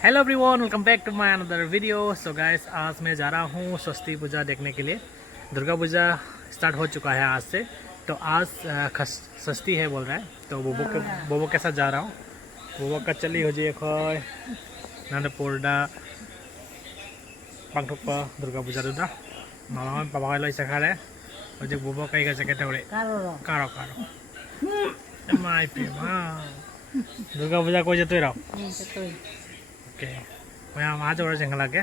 Hello everyone, welcome back to my another video. So guys, आज मैं जा रहा हूँ षष्ठी पूजा देखने के लिए। दुर्गा पूजा स्टार्ट हो चुका है आज से, तो आज षष्ठी है बोल रहा है, तो बोबो के साथ जा रहा हूँ। बोबो का चली हो जाए खय नंदपुर पांगथुप दुर्गा पूजा दुदा मामा पापा लो सखा रे हो बोबो कई का जगह तोड़े कारो कारो माय पेमा दुर्गा पूजा को जतोय रहो। ओके, मैं आज और जंगल आके